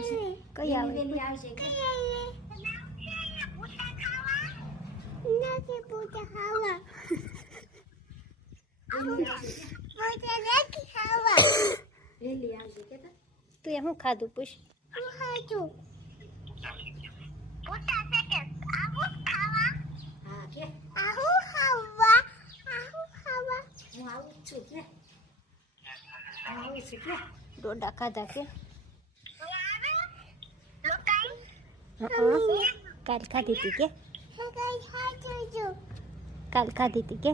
કઈ આવે આવશે કે નથી પૂછા ખાવા પૂછા નથી ખાવા વેલી આવશે કે તું એ હું ખાધું પૂછ હું ખાધું પૂછા કે આવું ખાવા હા કે આવું ખાવા હું આવું છું કે આવું છું કે ડોડા ખાધા કે કાલ ખાધી હતી કે કાલ ખાધી હતી કે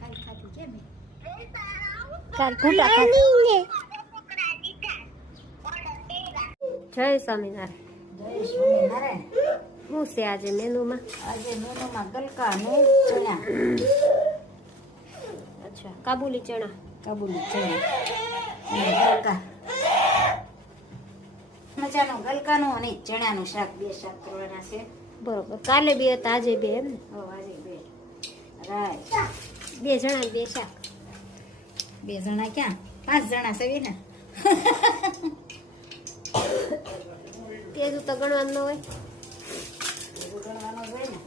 કાલ ખાધી કે મેં કાલ ભૂંડા ખાધા જય સ્વામિનારાયણ જય સ્વામિનારાયણ શું છે આજે મેનુમાં આજે મેનુમાં ગલકા ને ચણા અચ્છા કાબુલી ચણા કાબુલી ચણા અને ગલકા મજાનું ગલકાનું અને ચણાનું શાક બે શાક કરવાના છે બરોબર કાલે બે હતા આજે બે એમ ને આજે બે રાય 2 જણા ને 2 શાક 2 જણા ક્યાં 5 જણા છે ને તેજુ તો ગણવાનું ન હોય ગણવાનું હોય ને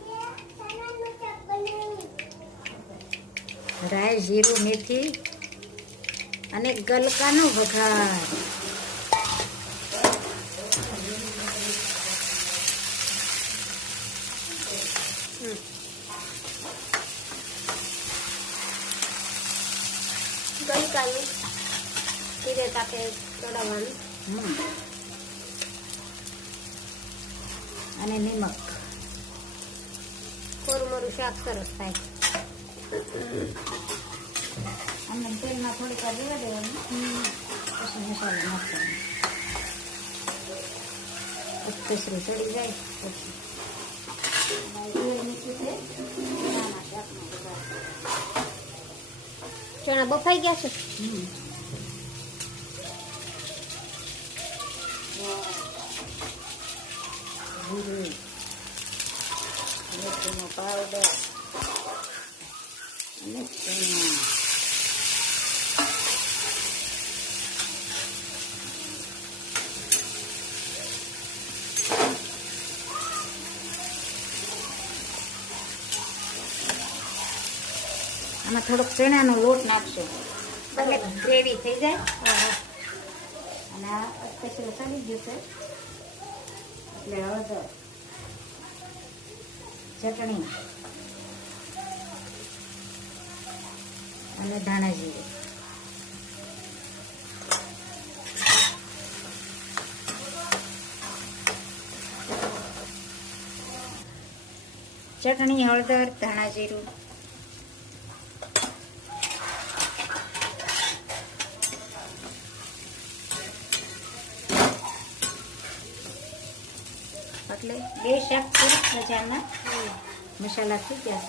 રાય જીરું મેથી અને ગલકાનો વઘાર ગલકાનું ધીરે તાપે ચડાવવાનું અને નિમક કોરમરું શાક સરસ થાય અને તેલમાં થોડીક વાર રેવા દેવાનું પછી મસાલો નાખવાનો કચરું ચડી જાય પછી ચણા બફાઈ ગયા છે જીરું મેથીનો પાવડર અને ચણા આમાં થોડોક ચણાનો લોટ નાખશો એટલે ગ્રેવી થઈ જાય અને આ કચરો ચડી ગયો છે એટલે હળદર ચટણી અને ધાણા જીરું ચટણી હળદર ધાણા જીરું એટલે 2 શાક સરસ મજાના મસાલા થઈ ગયા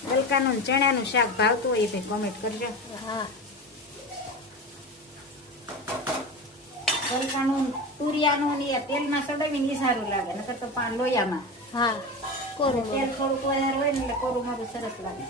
છે ગલકાનું ચણાનું શાક ભાવતું હોય તો કોમેન્ટ કરજો હા ગલકાનું તુરિયાનું ને તેલમાં સડાવીને સારું લાગે નકર તો પાન લોયામાં હા કોરું તેલ થોડુંક વધારે હોય ને એટલે કોરું મારું સરસ લાગે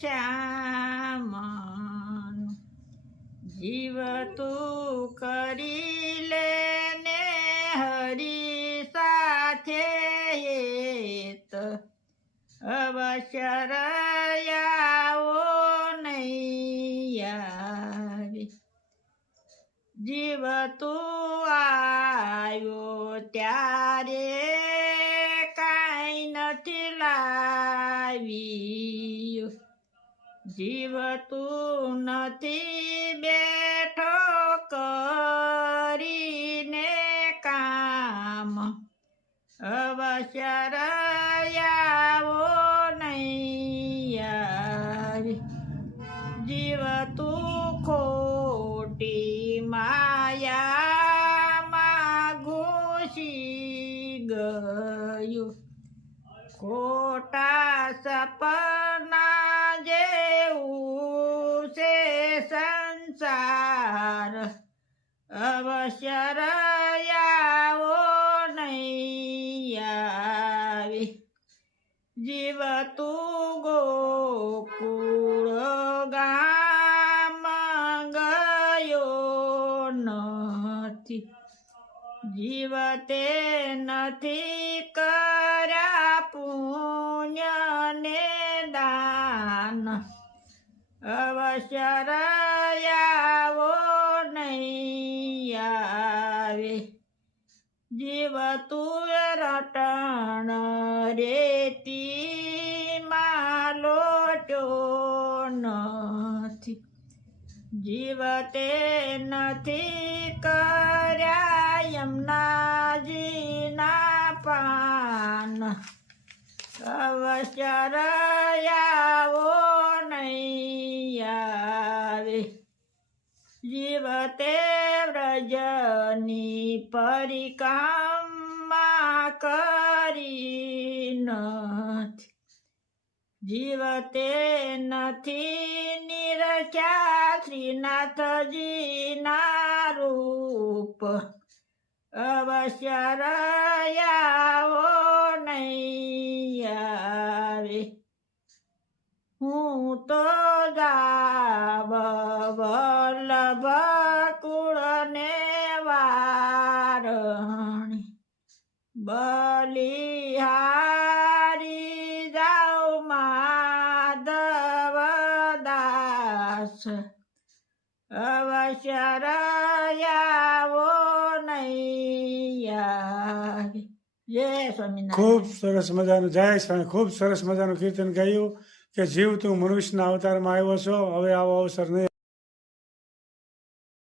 શ્યામ જીવ તું કરી લે ને હરી સાથે હેત અવશ્ય રયાવો નહીં આવે જીવ તું આવ્યો ત્યારે કાંઈ નથી લાવ્યું જીવ તું નથી બેઠો કરીને કામ અવશ્ય રયાવો નહીં આવે જીવ તું ખોટી માયામાં ઘૂસી ગયું ખોટા સપના જેવું છે સંસાર અવશ્ય રયાવો નહીં આવે જીવ તું ગોકુળ ગામ ગયો નથી જીવ તે નથી કર્યા પુણ્ય ને દાન અવશ્ય રયાવો નહીં આવે જીવ તું રટણ રેતીમાં લોટ્યો નથી જીવ તે નથી કર્યા યમુનાજીના પાન અવશ્ય રયાવો નહીં આવે જીવ તે વ્રજની પરિક્રમા કરી નથી જીવ તે નથી નિરખ્યા શ્રીનાથજીના રૂપ અવશ્ય રયાવો નહીં આવે હું તો જાવ વલ્લભ કુળને વારણી બલિહારી જાઉ માધવ દાસ અવશ્ય રયાવો નહીં આવે જય સ્વામિનારાયણ ખૂબ સરસ મજાનું જય સ્વામી ખૂબ સરસ મજાનું કીર્તન ગાયું કે જીવ તું મનુષ્યના અવતારમાં આવ્યો છો હવે આવો અવસર નહીં